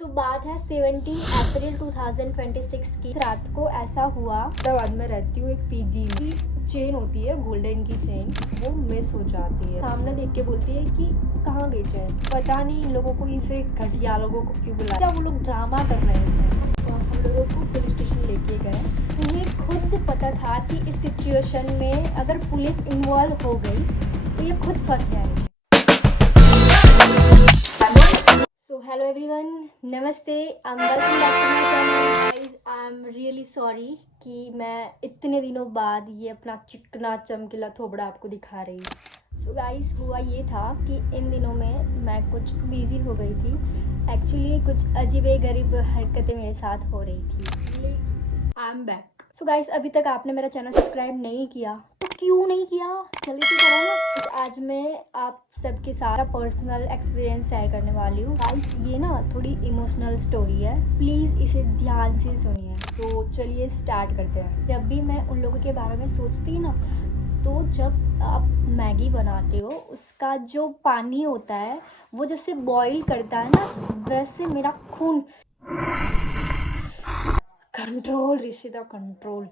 तो बात है 17 अप्रैल 2026 की। रात को ऐसा हुआ, हैदराबाद में रहती हूँ, एक पीजी की चेन होती है गोल्डन की चेन, वो मिस हो जाती है। सामने देख के बोलती है कि कहाँ गई चेन। पता नहीं इन लोगों को, इसे घटिया लोगों को क्यों बुलाया। वो लोग ड्रामा कर रहे थे और हम लोगों को पुलिस स्टेशन लेके गए। उन्हें खुद पता था कि इस सिचुएशन में अगर पुलिस इन्वॉल्व हो गई तो ये खुद फंस जाएगी। सो हेलो एवरीवन, नमस्ते, I am welcome back to my channel. Guys, I am really sorry कि मैं इतने दिनों बाद ये अपना चिकना चमकीला थोबड़ा आपको दिखा रही हूँ। सो गाइस, हुआ ये था कि इन दिनों में मैं कुछ बिजी हो गई थी। एक्चुअली कुछ अजीब-गरीब हरकतें मेरे साथ हो रही थी। I am back. So guys, अभी तक आपने मेरा चैनल सब्सक्राइब नहीं किया तो क्यों नहीं किया, जल्दी से करो ना। तो आज मैं आप सबके सारा पर्सनल एक्सपीरियंस शेयर करने वाली हूँ। गाइस, ये ना थोड़ी इमोशनल स्टोरी है, प्लीज़ इसे ध्यान से सुनिए। तो चलिए स्टार्ट करते हैं। जब भी मैं उन लोगों के बारे में सोचती ना, तो जब आप मैगी बनाते हो उसका जो पानी होता है वो जैसे बॉईल करता है ना, वैसे मेरा खून कंट्रोल, रिश्ता कंट्रोल,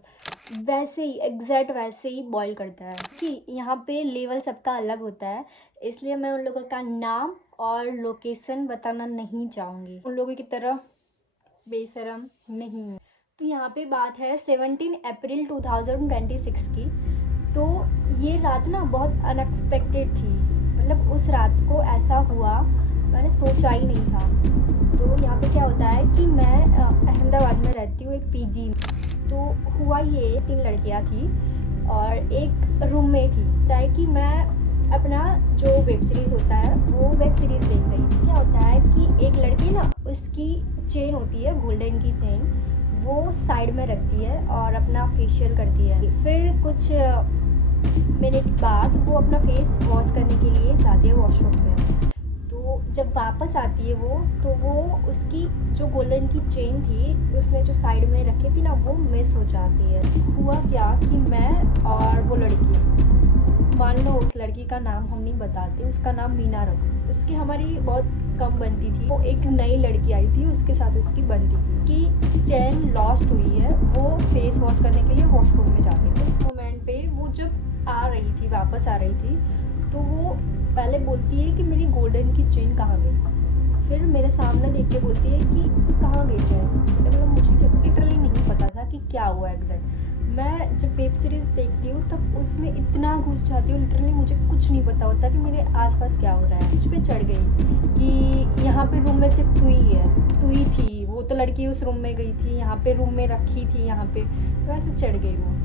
वैसे ही एग्जैक्ट वैसे ही बॉईल करता है। कि यहाँ पे लेवल सबका अलग होता है, इसलिए मैं उन लोगों का नाम और लोकेशन बताना नहीं चाहूँगी। उन लोगों की तरह बेशरम नहीं हूँ। तो यहाँ पे बात है 17 अप्रैल 2026 की। तो ये रात ना बहुत अनएक्सपेक्टेड थी, मतलब उस रात को ऐसा हुआ मैंने सोचा ही नहीं था। तो यहाँ पे क्या होता है कि मैं अहमदाबाद में रहती हूँ, एक पीजी। तो हुआ ये 3 लड़कियाँ थी और एक रूम में थी। ताकि कि मैं अपना जो वेब सीरीज़ होता है वो वेब सीरीज़ देख रही थी। क्या होता है कि एक लड़की ना, उसकी चेन होती है गोल्डन की चेन, वो साइड में रखती है और अपना फेशियल करती है। फिर कुछ मिनट बाद वो अपना फेस वॉश करने के लिए जाती है वॉशरूम में। तो जब वापस आती है वो उसकी जो गोल्डन की चेन थी, उसने जो साइड में रखी थी ना, वो मिस हो जाती है। हुआ क्या कि मैं और वो लड़की, मान लो उस लड़की का नाम हम नहीं बताते, उसका नाम मीना रखो। उसकी हमारी बहुत कम बनती थी। वो एक नई लड़की आई थी, उसके साथ उसकी बनती थी कि चेन लॉस्ट हुई है। वो फेस वॉश करने के लिए वॉशरूम में जाती थी। उस मोमेंट पे वो जब आ रही थी, वापस आ रही थी, तो वो पहले बोलती है कि मेरी गोल्डन की चेन कहाँ गई। फिर मेरे सामने देख के बोलती है कि कहाँ गई चेन। मतलब मुझे लिटरली नहीं पता था कि क्या हुआ एग्जैक्ट। मैं जब वेब सीरीज़ देखती हूँ तब उसमें इतना घुस जाती हूँ, लिटरली मुझे कुछ नहीं पता होता कि मेरे आसपास क्या हो रहा है। मुझ पे चढ़ गई कि यहाँ पे रूम में सिर्फ तू ही है, तू ही थी। वो तो लड़की उस रूम में गई थी, यहाँ पे रूम में रखी थी, यहाँ पे वैसे चढ़ गई वो।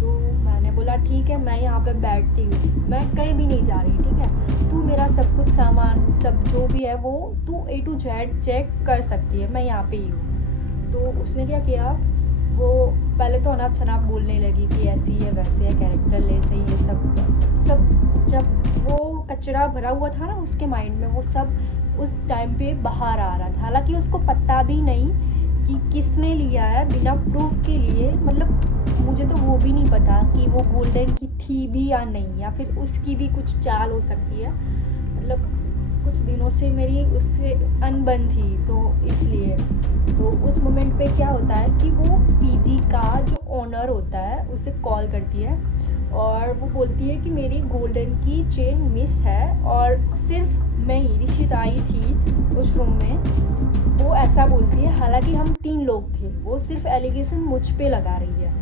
तो मैंने बोला ठीक है, मैं यहाँ पे बैठती हूँ, मैं कहीं भी नहीं जा रही, ठीक है। तू मेरा सब कुछ सामान, सब जो भी है वो तू A to Z चेक कर सकती है, मैं यहाँ पे ही हूँ। तो उसने क्या किया, वो पहले तो अनाप शनाप बोलने लगी कि ऐसी है वैसे है, कैरेक्टर लेस है, ये सब। जब वो कचरा भरा हुआ था ना उसके माइंड में, वो सब उस टाइम पे बाहर आ रहा था। हालांकि उसको पता भी नहीं कि किसने लिया है, बिना प्रूफ के लिए। मतलब मुझे तो वो भी नहीं पता कि वो गोल्डन की थी भी या नहीं, या फिर उसकी भी कुछ चाल हो सकती है। मतलब कुछ दिनों से मेरी उससे अनबन थी, तो इसलिए। तो उस मोमेंट पे क्या होता है कि वो पीजी का जो ओनर होता है उसे कॉल करती है और वो बोलती है कि मेरी गोल्डन की चेन मिस है और सिर्फ मैं ही, रिशित आई थी उस रूम में। वो ऐसा बोलती है, हालांकि हम 3 लोग थे। वो सिर्फ एलिगेशन मुझ पे लगा रही है।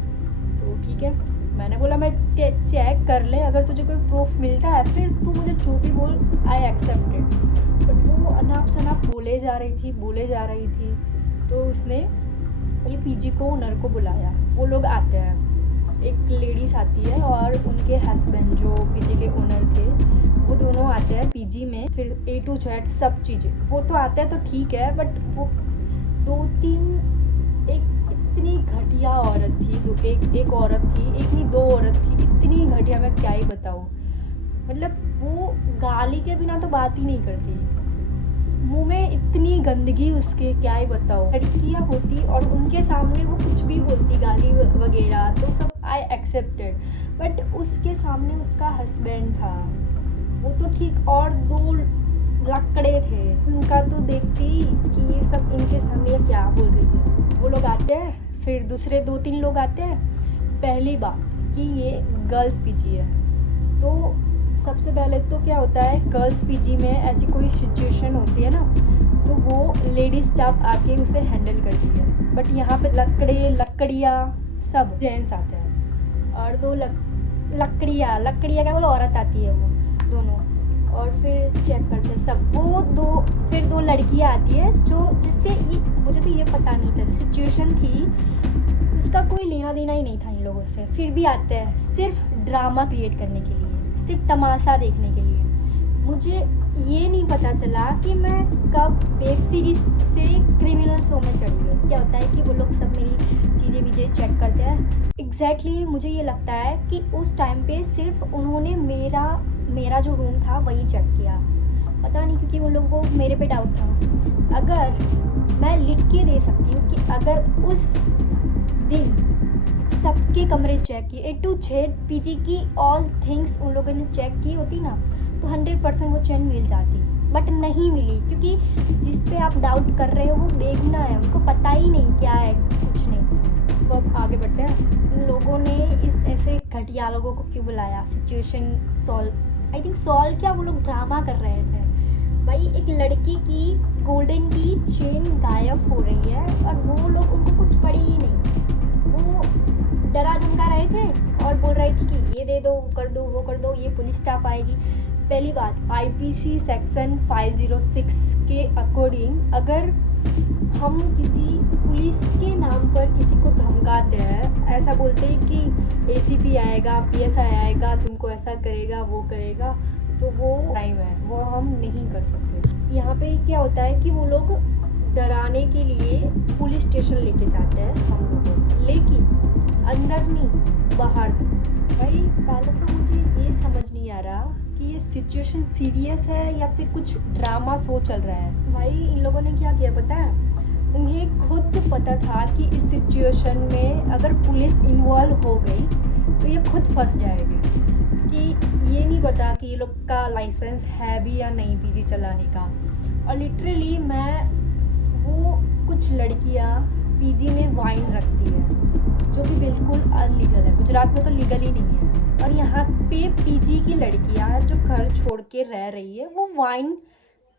तो ठीक है, मैंने बोला मैं चेक कर ले, अगर तुझे कोई प्रूफ मिलता है फिर तू मुझे जो भी बोल, आई एक्सेप्टेड। बट वो अनाप शनाप बोले जा रही थी। तो उसने ये पीजी को ओनर को बुलाया। वो लोग आते हैं, एक लेडीज आती है और उनके हस्बैंड जो पीजी के ओनर थे, वो दोनों आते हैं पीजी में। फिर A to Z सब चीज़ें, वो तो आते हैं तो ठीक है, बट वो 2-3 एक इतनी घटिया औरत थी। एक औरत थी, एक नहीं 2 औरत थी, इतनी घटिया, मैं क्या ही बताऊँ। मतलब वो गाली के बिना तो बात ही नहीं करती, मुंह में इतनी गंदगी उसके, क्या ही बताओ। लड़कियाँ होती और उनके सामने वो कुछ भी बोलती, गाली वगैरह, तो सब आई एक्सेप्टेड। बट उसके सामने उसका हस्बैंड था, वो तो ठीक, और 2 लकड़े थे। उनका तो देखती कि ये सब इनके सामने ये क्या बोल रही है। वो लोग आते हैं, फिर दूसरे 2-3 लोग आते हैं। पहली बात कि ये गर्ल्स पीजी है, तो सबसे पहले तो क्या होता है, गर्ल्स पीजी में ऐसी कोई सिचुएशन होती है ना, तो वो लेडी स्टाफ आके उसे हैंडल करती है। बट यहाँ पे लकड़ियाँ सब जेंट्स आते हैं, और लकड़ियाँ क्या बोलो, औरत आती है वो दोनों, और फिर चेक करते हैं सब। फिर दो लड़कियाँ आती है, जो जिससे ये मुझे तो ये पता नहीं था, सिचुएशन थी उसका कोई लेना देना ही नहीं था इन लोगों से, फिर भी आते हैं सिर्फ ड्रामा क्रिएट करने के लिए, सिर्फ तमाशा देखने के लिए। मुझे ये नहीं पता चला कि मैं कब वेब सीरीज से क्रिमिनल शो में चढ़ी गई। क्या होता है कि वो लोग सब मेरी चीज़ें चेक करते हैं। एग्जैक्टली मुझे ये लगता है कि उस टाइम पे सिर्फ उन्होंने मेरा जो रूम था वही चेक किया, पता नहीं, क्योंकि उन लोगों को मेरे पे डाउट था। अगर मैं लिख के दे सकती हूँ कि अगर उस दिन सबके कमरे चेक किए, A to Z पीजी की ऑल थिंग्स उन लोगों ने चेक की होती ना, तो 100% वो चेन मिल जाती। बट नहीं मिली, क्योंकि जिस पे आप डाउट कर रहे हो वो बेगुनाह है, उनको पता ही नहीं क्या है, कुछ नहीं। तो अब आगे बढ़ते हैं। उन लोगों ने इस ऐसे घटिया लोगों को क्यों बुलाया, situation solve, I think solve क्या, वो लोग ड्रामा कर रहे थे। भाई एक लड़की की गोल्डन की चेन गायब हो रही है और वो लोग, उनको कुछ पड़ी ही नहीं, वो डरा धमका रहे थे और बोल रही थी कि ये दे दो, कर दो, वो कर दो, ये पुलिस स्टाफ आएगी। पहली बात, आईपीसी सेक्शन 506 के अकॉर्डिंग अगर हम किसी पुलिस के नाम पर किसी को धमकाते हैं, ऐसा बोलते हैं कि एसीपी आएगा, पीएसआई आएगा, तुमको ऐसा करेगा, वो करेगा, तो वो क्राइम है, वो हम नहीं कर सकते। यहाँ पे क्या होता है कि वो लोग डराने के लिए पुलिस स्टेशन लेके जाते हैं हम लोगों को, लेकिन अंदर नहीं, बाहर। भाई पहले तो मुझे ये समझ नहीं आ रहा कि ये सिचुएशन सीरियस है या फिर कुछ ड्रामा शो चल रहा है। भाई इन लोगों ने क्या किया पता है, उन्हें खुद पता था कि इस सिचुएशन में अगर पुलिस इन्वॉल्व हो गई तो ये खुद फंस जाएगी, कि ये नहीं पता कि ये लोग का लाइसेंस है भी या नहीं पीजी चलाने का। और लिटरली वो कुछ लड़कियां पीजी में वाइन रखती है, जो कि बिल्कुल अनलीगल है, गुजरात में तो लीगल ही नहीं है। और यहाँ पे पीजी की लड़कियां जो घर छोड़ के रह रही है वो वाइन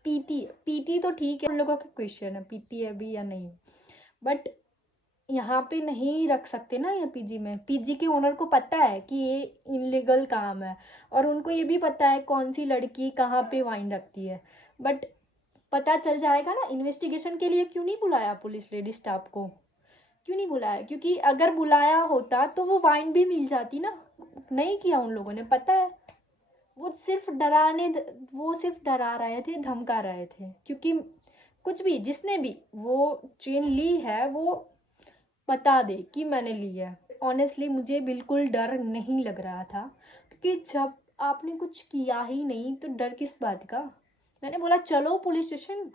पीती तो ठीक है, उन लोगों का क्वेश्चन है पीती है भी या नहीं, बट यहाँ पे नहीं रख सकते ना। ये पीजी में, पीजी के ओनर को पता है कि ये इनलीगल काम है, और उनको ये भी पता है कौन सी लड़की कहाँ पे वाइन रखती है, बट पता चल जाएगा ना। इन्वेस्टिगेशन के लिए क्यों नहीं बुलाया पुलिस लेडी स्टाफ को, क्यों नहीं बुलाया? क्योंकि अगर बुलाया होता तो वो वाइन भी मिल जाती ना। नहीं किया उन लोगों ने, पता है वो सिर्फ डरा रहे थे, धमका रहे थे, क्योंकि कुछ भी, जिसने भी वो चेन ली है वो बता दे कि मैंने ली है। ऑनेस्टली मुझे बिल्कुल डर नहीं लग रहा था, क्योंकि जब आपने कुछ किया ही नहीं तो डर किस बात का। मैंने बोला चलो पुलिस स्टेशन,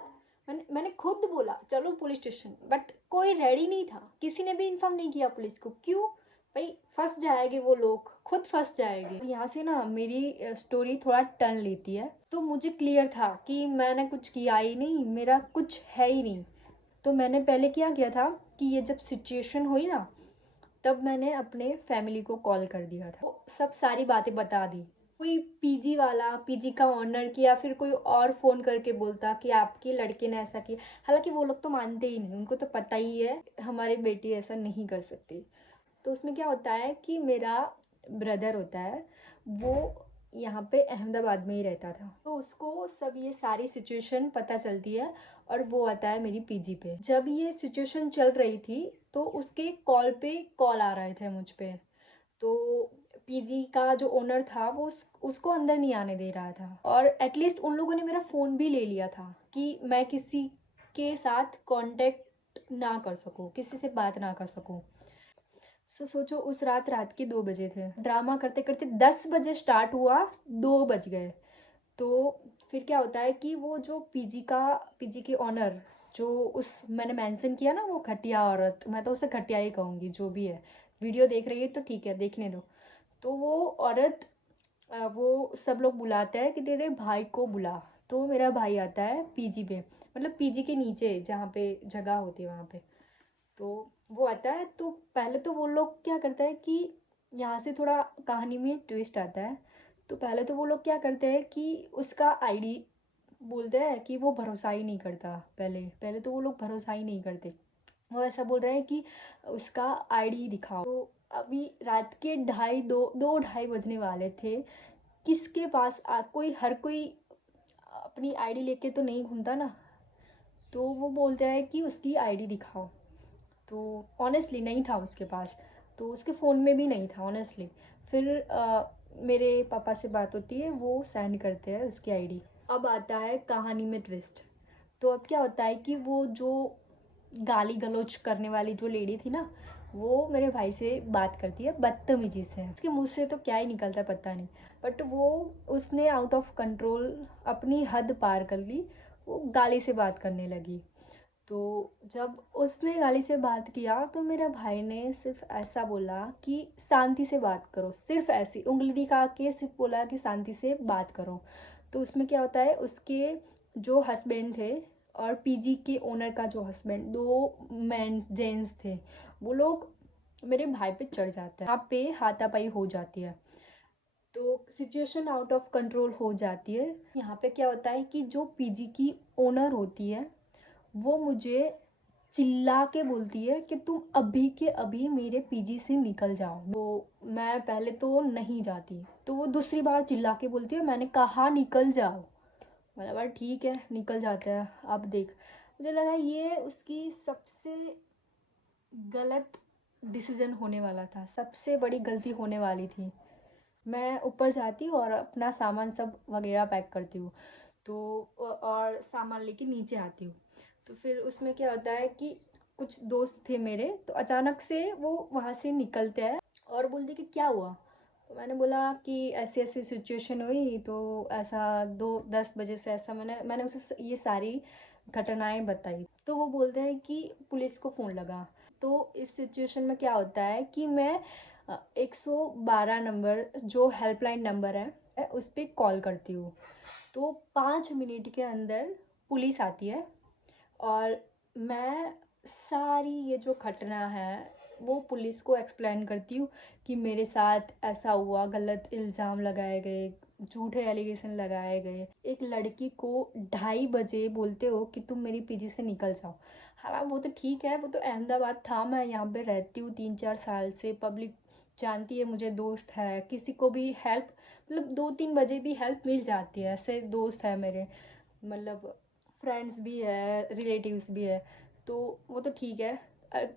मैंने खुद बोला चलो पुलिस स्टेशन, बट कोई रेडी नहीं था, किसी ने भी इन्फॉर्म नहीं किया पुलिस को। क्यों भाई, फंस जाएंगे वो लोग, खुद फंस जाएंगे। यहाँ से ना मेरी स्टोरी थोड़ा टर्न लेती है, तो मुझे क्लियर था कि मैंने कुछ किया ही नहीं, मेरा कुछ है ही नहीं। तो मैंने पहले क्या किया था कि ये जब सिचुएशन हुई ना, तब मैंने अपने फैमिली को कॉल कर दिया था, सब सारी बातें बता दी। कोई पीजी वाला, पीजी का ऑनर की, या फिर कोई और फ़ोन करके बोलता कि आपके लड़के ने ऐसा किया, हालांकि वो लोग तो मानते ही नहीं, उनको तो पता ही है हमारी बेटी ऐसा नहीं कर सकती। तो उसमें क्या होता है कि मेरा ब्रदर होता है, वो यहाँ पे अहमदाबाद में ही रहता था, तो उसको सब ये सारी सिचुएशन पता चलती है, और वो आता है मेरी पीजी पे। जब ये सिचुएशन चल रही थी तो उसके कॉल आ रहे थे मुझ पे, तो पीजी का जो ओनर था वो उसको अंदर नहीं आने दे रहा था, और एटलीस्ट उन लोगों ने मेरा फ़ोन भी ले लिया था कि मैं किसी के साथ कांटेक्ट ना कर सकूं, किसी से बात ना कर सकूं। सोचो उस रात के 2 बजे थे, ड्रामा करते करते 10 बजे स्टार्ट हुआ, 2 बज गए। तो फिर क्या होता है कि वो जो पीजी के ऑनर, जो उस मैंने मेंशन किया ना, वो घटिया औरत, मैं तो उसे घटिया ही कहूँगी, जो भी है, वीडियो देख रही है तो ठीक है, देखने दो। तो वो औरत, वो सब लोग बुलाते हैं कि तेरे भाई को बुला, तो मेरा भाई आता है पीजी पे, मतलब पीजी के नीचे जहाँ पे जगह होती है वहाँ पे। तो वो आता है, तो पहले तो वो लोग क्या करता है कि यहाँ से थोड़ा कहानी में ट्विस्ट आता है। तो पहले तो वो लोग क्या करते हैं कि उसका आईडी बोलते हैं कि वो भरोसा ही नहीं करता। पहले पहले तो वो लोग भरोसा ही नहीं करते। वो ऐसा बोल रहे हैं कि उसका आईडी दिखाओ। तो अभी रात के 2:30 बजने वाले थे। किसके पास हर कोई अपनी आईडी लेके तो नहीं घूमता ना। तो वो बोलते हैं कि उसकी आईडी दिखाओ। तो ऑनेस्टली नहीं था उसके पास, तो उसके फ़ोन में भी नहीं था ऑनेस्टली। फिर मेरे पापा से बात होती है, वो सेंड करते हैं उसकी आईडी। अब आता है कहानी में ट्विस्ट। तो अब क्या होता है कि वो जो गाली गलौज करने वाली जो लेडी थी ना, वो मेरे भाई से बात करती है बदतमीजी से। उसके मुंह से तो क्या ही निकलता है पता नहीं, बट वो उसने आउट ऑफ कंट्रोल अपनी हद पार कर ली। वो गाली से बात करने लगी। तो जब उसने गाली से बात किया तो मेरे भाई ने सिर्फ ऐसा बोला कि शांति से बात करो, सिर्फ ऐसी उंगली दिखा के सिर्फ बोला कि शांति से बात करो। तो उसमें क्या होता है, उसके जो हस्बैंड थे और पीजी के ओनर का जो हस्बैंड, दो मैन जेंट्स थे, वो लोग मेरे भाई पे चढ़ जाते हैं। यहाँ पे हाथापाई हो जाती है। तो सिचुएशन आउट ऑफ कंट्रोल हो जाती है। यहाँ पे क्या होता है कि जो पीजी की ओनर होती है वो मुझे चिल्ला के बोलती है कि तुम अभी के अभी मेरे पीजी से निकल जाओ। तो मैं पहले तो नहीं जाती, तो वो दूसरी बार चिल्ला के बोलती है, मैंने कहा निकल जाओ। मैंने बोला ठीक है निकल जाते हैं। अब देख, मुझे लगा ये उसकी सबसे गलत डिसीजन होने वाला था, सबसे बड़ी गलती होने वाली थी। मैं ऊपर जाती हूँ और अपना सामान सब वगैरह पैक करती हूँ, तो और सामान लेके नीचे आती हूँ। तो फिर उसमें क्या होता है कि कुछ दोस्त थे मेरे, तो अचानक से वो वहाँ से निकलते हैं और बोलते कि क्या हुआ। तो मैंने बोला कि ऐसी ऐसी सिचुएशन हुई, तो ऐसा 2-10 बजे से ऐसा मैंने मैंने उसे ये सारी घटनाएं बताई। तो वो बोलते हैं कि पुलिस को फ़ोन लगा। तो इस सिचुएशन में क्या होता है कि मैं 112 नंबर जो हेल्पलाइन नंबर है उस पर कॉल करती हूँ। तो 5 मिनट के अंदर पुलिस आती है और मैं सारी ये जो घटना है वो पुलिस को एक्सप्लेन करती हूँ कि मेरे साथ ऐसा हुआ, गलत इल्ज़ाम लगाए गए, झूठे एलिगेशन लगाए गए। एक लड़की को 2:30 बजे बोलते हो कि तुम मेरी पीजी से निकल जाओ। हालांकि वो तो ठीक है, वो तो अहमदाबाद था, मैं यहाँ पे रहती हूँ 3-4 साल से, पब्लिक जानती है मुझे, दोस्त है, किसी को भी हेल्प मतलब 2-3 बजे भी हेल्प मिल जाती है। ऐसे दोस्त है मेरे, मतलब फ्रेंड्स भी है, रिलेटिव्स भी है, तो वो तो ठीक है।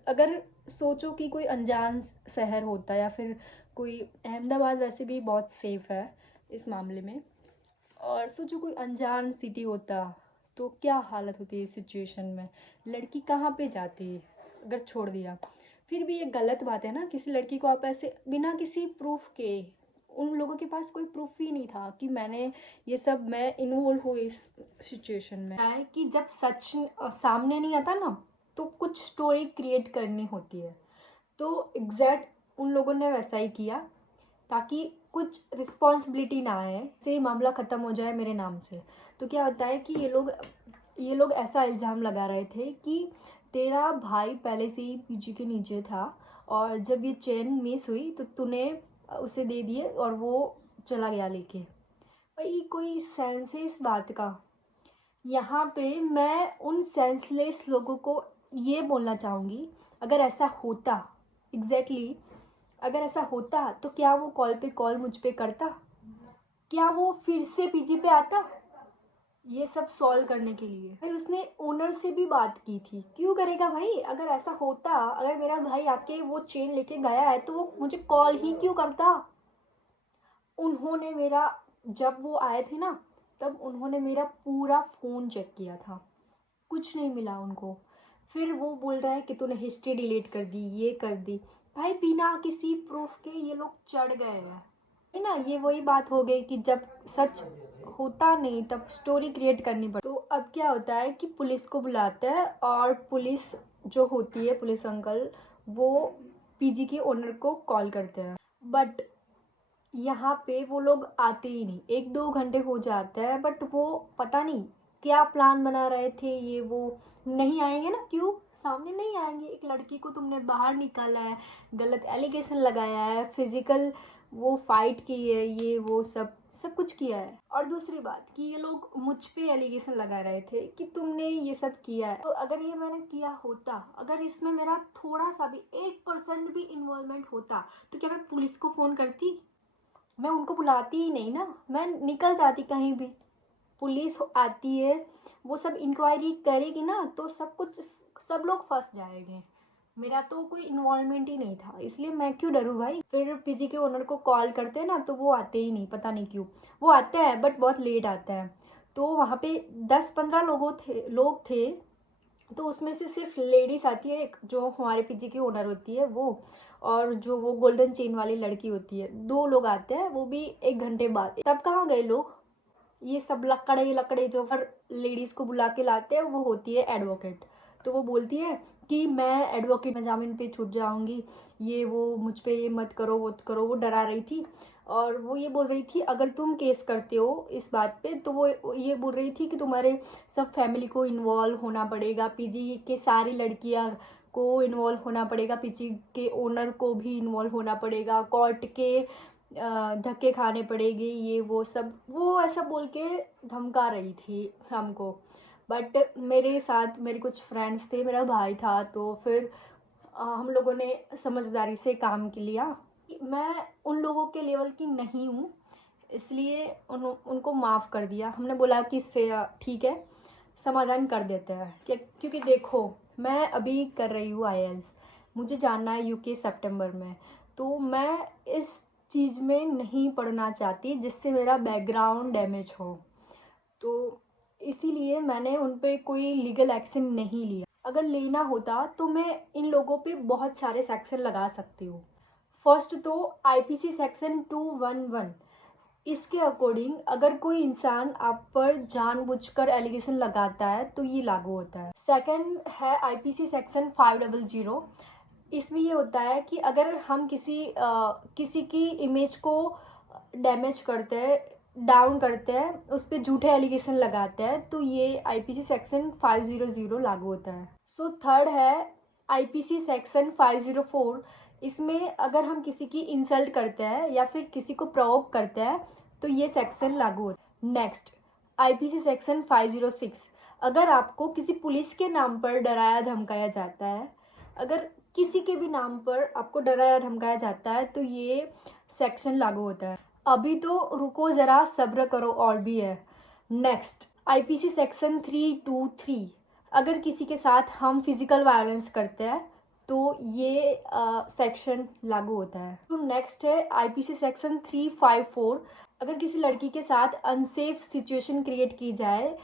अगर सोचो कि कोई अनजान शहर होता या फिर कोई, अहमदाबाद वैसे भी बहुत सेफ़ है इस मामले में, और सोचो कोई अनजान सिटी होता तो क्या हालत होती है इस सिचुएशन में। लड़की कहाँ पे जाती अगर छोड़ दिया। फिर भी ये गलत बात है ना, किसी लड़की को आप ऐसे बिना किसी प्रूफ के, उन लोगों के पास कोई प्रूफ ही नहीं था कि मैं इन्वॉल्व हूँ इस सिचुएशन में। है कि जब सच सामने नहीं आता ना, तो कुछ स्टोरी क्रिएट करनी होती है। तो एग्जैक्ट उन लोगों ने वैसा ही किया ताकि कुछ रिस्पॉन्सिबिलिटी ना आए, से मामला ख़त्म हो जाए मेरे नाम से। तो क्या होता है कि ये लोग ऐसा इल्ज़ाम लगा रहे थे कि तेरा भाई पहले से ही पीजी के नीचे था और जब ये चेन मिस हुई तो तूने उसे दे दिए और वो चला गया लेके। भाई कोई सेंस है इस बात का? यहाँ पे मैं उन सेंसलेस लोगों को ये बोलना चाहूँगी, अगर ऐसा होता एग्जैक्टली अगर ऐसा होता तो क्या वो कॉल पे कॉल मुझ पे करता? क्या वो फिर से पीजी पे आता ये सब सॉल्व करने के लिए? भाई उसने ओनर से भी बात की थी, क्यों करेगा भाई? अगर ऐसा होता, अगर मेरा भाई आके वो चेन लेके गया है तो वो मुझे कॉल ही क्यों करता? उन्होंने मेरा, जब वो आए थे ना, तब उन्होंने मेरा पूरा फ़ोन चेक किया था, कुछ नहीं मिला उनको। फिर वो बोल रहा है कि तूने हिस्ट्री डिलीट कर दी, ये कर दी। भाई बिना किसी प्रूफ के ये लोग चढ़ गए हैं, है ना। ये वही बात हो गई कि जब सच होता नहीं तब स्टोरी क्रिएट करनी पड़ती। तो अब क्या होता है कि पुलिस को बुलाते हैं और पुलिस जो होती है, पुलिस अंकल, वो पीजी के ओनर को कॉल करते हैं। बट यहाँ पे वो लोग आते ही नहीं, 1-2 घंटे हो जाता है, बट वो पता नहीं क्या प्लान बना रहे थे, ये वो नहीं आएंगे ना, क्यों सामने नहीं आएंगे? एक लड़की को तुमने बाहर निकाला है, गलत एलिगेशन लगाया है, फिजिकल वो फाइट की है, ये वो सब सब कुछ किया है। और दूसरी बात कि ये लोग मुझ पे एलिगेशन लगा रहे थे कि तुमने ये सब किया है। तो अगर ये मैंने किया होता, अगर इसमें मेरा थोड़ा सा भी 1% भी इन्वॉल्वमेंट होता, तो क्या मैं पुलिस को फ़ोन करती? मैं उनको बुलाती ही नहीं ना, मैं निकल जाती कहीं भी। पुलिस आती है, वो सब इंक्वायरी करेगी ना, तो सब लोग फंस जाएंगे। मेरा तो कोई इन्वॉल्वमेंट ही नहीं था, इसलिए मैं क्यों डरूं भाई। फिर पीजी के ओनर को कॉल करते हैं ना, तो वो आते ही नहीं, पता नहीं क्यों। वो आते हैं बट बहुत लेट आता है। तो वहाँ पे 10-15 लोग थे, तो उसमें से सिर्फ लेडीज आती है, एक जो हमारे पीजी की ओनर होती है वो, और जो वो गोल्डन चेन वाली लड़की होती है, 2 लोग आते हैं, वो भी 1 घंटे बाद। तब कहाँ गए लोग? ये सब लकड़े लकड़े जो हर लेडीज को बुला के लाते हैं, वो होती है एडवोकेट। तो वो बोलती है कि मैं एडवोकेट में जामीन पे छूट जाऊंगी, ये वो मुझ पे ये मत करो वो करो, वो डरा रही थी। और वो ये बोल रही थी अगर तुम केस करते हो इस बात पे, तो वो ये बोल रही थी कि तुम्हारे सब फैमिली को इन्वॉल्व होना पड़ेगा, पीजी के सारी लड़कियां को इन्वॉल्व होना पड़ेगा, पीजी के ओनर को भी इन्वॉल्व होना पड़ेगा, कोर्ट के धक्के खाने पड़ेंगे, ये वो सब वो ऐसा बोल के धमका रही थी हमको। बट मेरे साथ मेरे कुछ फ्रेंड्स थे, मेरा भाई था, तो फिर हम लोगों ने समझदारी से काम लिया। मैं उन लोगों के लेवल की नहीं हूँ, इसलिए उनको माफ़ कर दिया। हमने बोला कि इससे ठीक है, समाधान कर देते हैं, क्योंकि देखो मैं अभी कर रही हूँ आईएलटीएस, मुझे जाना है यूके सितंबर में। तो मैं इस चीज़ में नहीं पढ़ना चाहती जिससे मेरा बैकग्राउंड डैमेज हो, तो इसीलिए मैंने उन पे कोई लीगल एक्शन नहीं लिया। अगर लेना होता तो मैं इन लोगों पे बहुत सारे सेक्शन लगा सकती हूँ। फर्स्ट तो आईपीसी सेक्शन 211, इसके अकॉर्डिंग अगर कोई इंसान आप पर जानबूझकर एलिगेशन लगाता है तो ये लागू होता है। सेकंड है आईपीसी सेक्शन 500, इसमें ये होता है कि अगर हम किसी की इमेज को डैमेज करते हैं, डाउन करते हैं, उस पर झूठे एलिगेशन लगाते हैं, तो ये आईपीसी सेक्शन 500 लागू होता है। सो थर्ड है आईपीसी सेक्शन 504, इसमें अगर हम किसी की इंसल्ट करते हैं या फिर किसी को प्रोवोक करते हैं तो ये सेक्शन लागू होता है। नेक्स्ट आईपीसी सेक्शन 506, अगर आपको किसी पुलिस के नाम पर डराया धमकाया जाता है, अगर किसी के भी नाम पर आपको डराया धमकाया जाता है तो ये सेक्शन लागू होता है। अभी तो रुको ज़रा, सब्र करो, और भी है। नेक्स्ट आईपीसी सेक्शन 323, अगर किसी के साथ हम फिजिकल वायलेंस करते हैं तो ये सेक्शन लागू होता है। तो नेक्स्ट है आईपीसी सेक्शन 354, अगर किसी लड़की के साथ अनसेफ सिचुएशन क्रिएट की जाए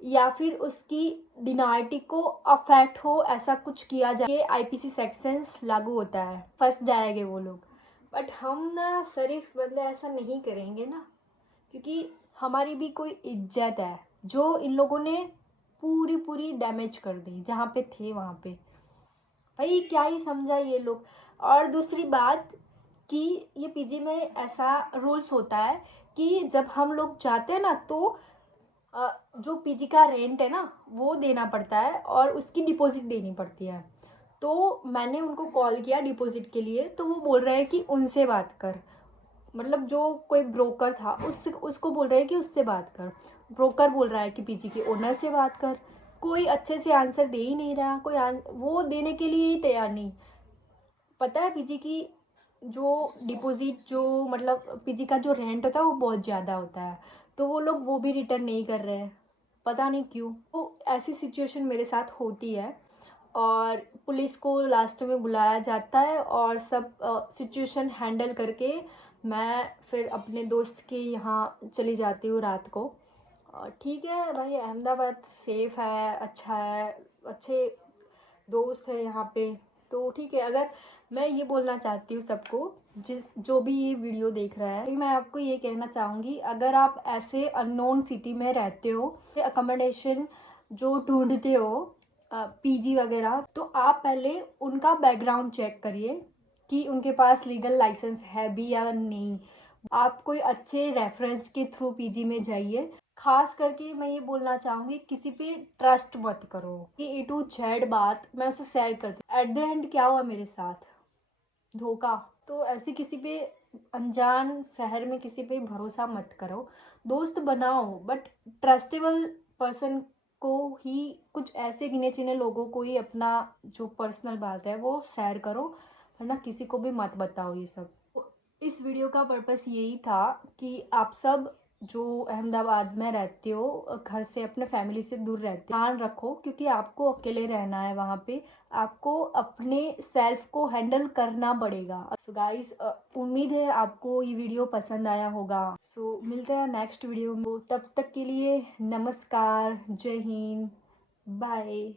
या फिर उसकी डिनाइटी को अफेक्ट हो, ऐसा कुछ किया जाए, ये आईपीसी सेक्शंस लागू होता है। फंस जाएंगे वो लोग, बट हम ना शरीफ बंदे ऐसा नहीं करेंगे ना, क्योंकि हमारी भी कोई इज्जत है जो इन लोगों ने पूरी डैमेज कर दी जहाँ पे थे वहाँ पे। भाई क्या ही समझा ये लोग। और दूसरी बात कि ये पीजी में ऐसा रूल्स होता है कि जब हम लोग जाते हैं ना, तो जो पीजी का रेंट है ना वो देना पड़ता है और उसकी डिपॉजिट देनी पड़ती है। तो मैंने उनको कॉल किया डिपॉजिट के लिए, तो वो बोल रहे हैं कि उनसे बात कर, मतलब जो कोई ब्रोकर था उसको बोल रहे हैं कि उससे बात कर। ब्रोकर बोल रहा है कि पीजी के ओनर से बात कर। कोई अच्छे से आंसर दे ही नहीं रहा, वो देने के लिए ही तैयार नहीं। पता है पीजी की जो डिपॉजिट, जो मतलब पीजी का जो रेंट होता है वो बहुत ज़्यादा होता है, तो वो लोग वो भी रिटर्न नहीं कर रहे हैं, पता नहीं क्यों। तो ऐसी सिचुएशन मेरे साथ होती है और पुलिस को लास्ट में बुलाया जाता है और सब सिचुएशन हैंडल करके मैं फिर अपने दोस्त के यहाँ चली जाती हूँ रात को। ठीक है भाई, अहमदाबाद सेफ़ है, अच्छा है, अच्छे दोस्त है यहाँ पे, तो ठीक है। अगर मैं ये बोलना चाहती हूँ सबको, जो भी ये वीडियो देख रहा है, मैं आपको ये कहना चाहूँगी, अगर आप ऐसे अननोन सिटी में रहते हो, अकोमोडेशन जो ढूंढते हो पीजी वगैरह, तो आप पहले उनका बैकग्राउंड चेक करिए कि उनके पास लीगल लाइसेंस है भी या नहीं। आप कोई अच्छे रेफरेंस के थ्रू पीजी में जाइए। खास करके मैं ये बोलना चाहूँगी, किसी पे ट्रस्ट मत करो। कि ए टू जेड बात मैं उसे शेयर करती, एट द एंड क्या हुआ मेरे साथ, धोखा। तो ऐसे किसी पे, अनजान शहर में किसी पे भरोसा मत करो। दोस्त बनाओ बट ट्रस्टेबल पर्सन को ही, कुछ ऐसे गिने चुने लोगों को ही अपना जो पर्सनल बात है वो शेयर करो, वरना किसी को भी मत बताओ ये सब। तो इस वीडियो का पर्पस यही था कि आप सब जो अहमदाबाद में रहते हो, घर से अपने फैमिली से दूर रहते हो, ध्यान रखो, क्योंकि आपको अकेले रहना है वहाँ पे। आपको अपने सेल्फ को हैंडल करना पड़ेगा। सो गाइस, उम्मीद है आपको ये वीडियो पसंद आया होगा। सो मिलते हैं नेक्स्ट वीडियो में, तब तक के लिए नमस्कार, जय हिंद, बाय।